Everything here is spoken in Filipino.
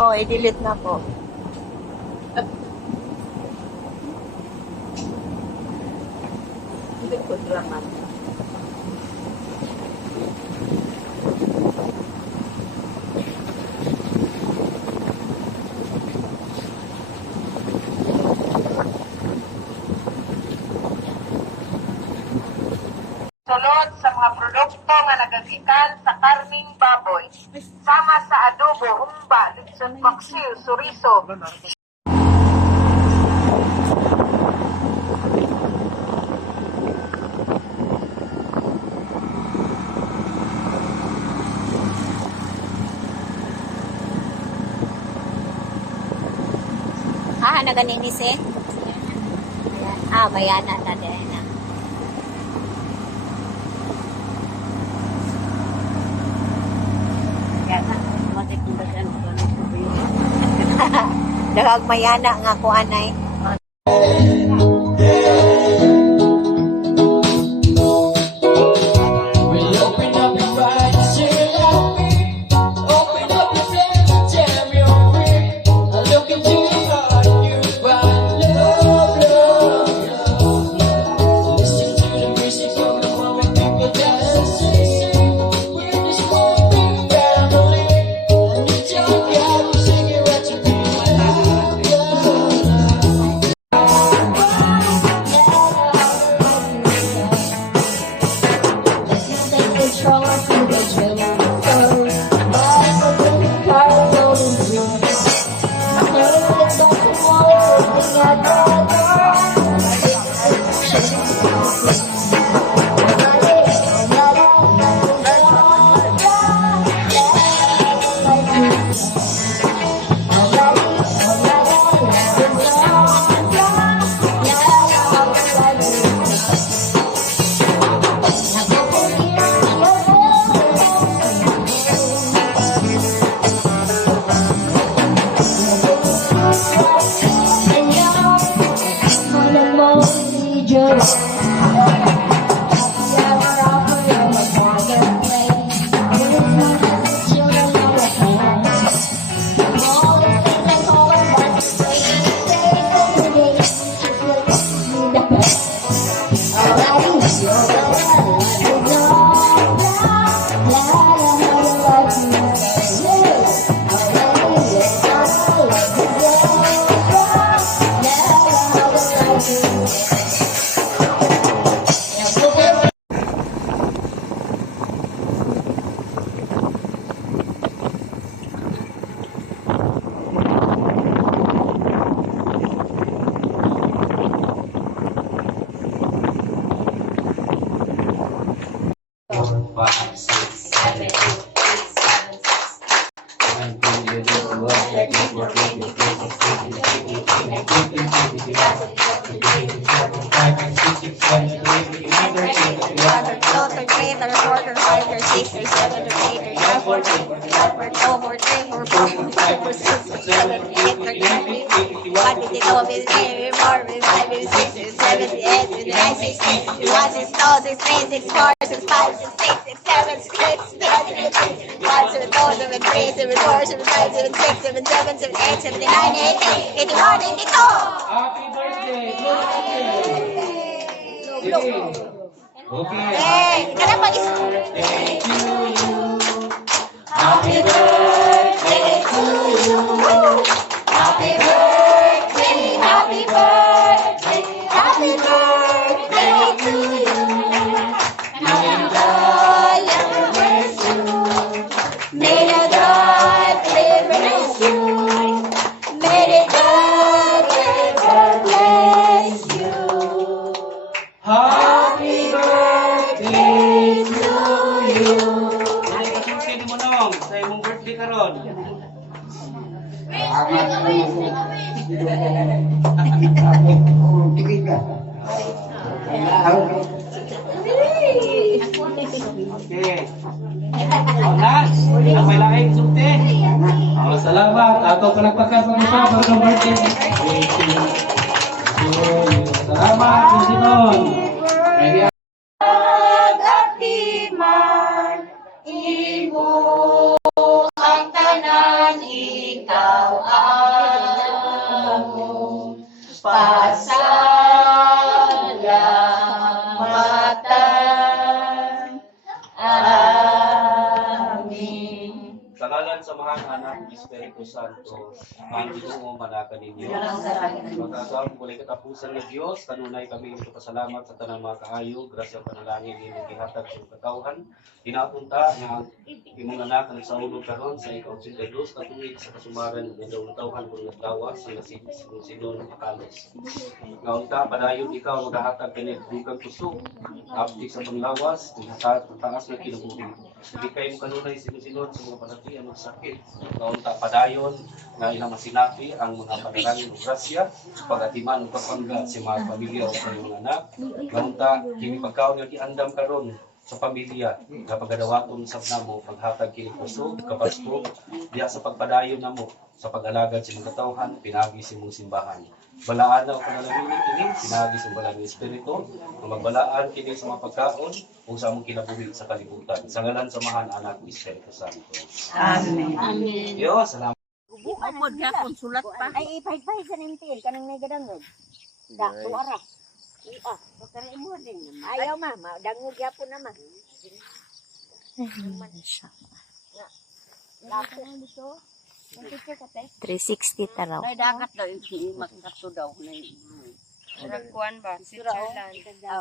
Oh, i-delete na po. Hindi ko drama. Sulod sa mga produkto nga nagagikan sa karning baboy, sama sa adobo, humba, litson paksiw, suriso. Naganinisik? Bayana na din. Dagag mayana nga ko anay. Okay. Happy birthday to you. Happy birthday, happy birthday, happy birthday to you. May God bless you. May God bless you. May God bless you. Happy birthday to you. Happy mo nong sa imong birthday karon. Okay. Last, ang may laing sumte. Salamat. Ato palagpakan sa mga para ng birthday. Salamat, Sinon. Imo ang tanan ikaw. samahan anak ng Espiritu Santo, ang Ginoo manakan ninyo. Magkasawang mulay katapusan ng Diyos, kanunay kami ito pasalamat sa tanang mga kaayo, grasya panalangin ng imong gihatag sa katawhan. Tinapunta nga imong anak ang sa ulo karon sa ikaw sindados katuig sa kasumaran ng daw tawhan kung naglawas sa sinon makalos. Ngaon ka padayon ikaw maghahatag kini bukang kusog, abdi sa panglawas, taas na kinabuhi. Hindi kayo kanunay sinusunod sa mga panatian ng sakit. Ngaon ta padayon nga ilang masinapi ang mga panalangin ng grasya, pagatiman ng kapangga sa mga pamilya o sa iyong anak. Ngaon ta kini pagkaon nga giandam karon sa pamilya nga pagadawaton sa namo paghatag kini kusog kapasto diya sa pagpadayon namo sa pag-alagad sa mga katawhan pinagi sa imong simbahan. Balaan na o panalangin kini pinagi sa balang espiritu nga magbalaan kini sa mga pagkaon ug sa among kinabuhi sa kalibutan. Sa ngalan samahan anak ni Espiritu Santo. Amen. Dios, salamat. Upod ka kung sulat pa. Ay, ipahit-pahit sa nimtil. Kanang may gadangog. Da, tuara. Bakit mo din naman. Ayaw ma, dangog yapon naman. Lapo dito. 360 taraw. May dagat daw yung magkato daw. Nagkuhan ba? Switzerland.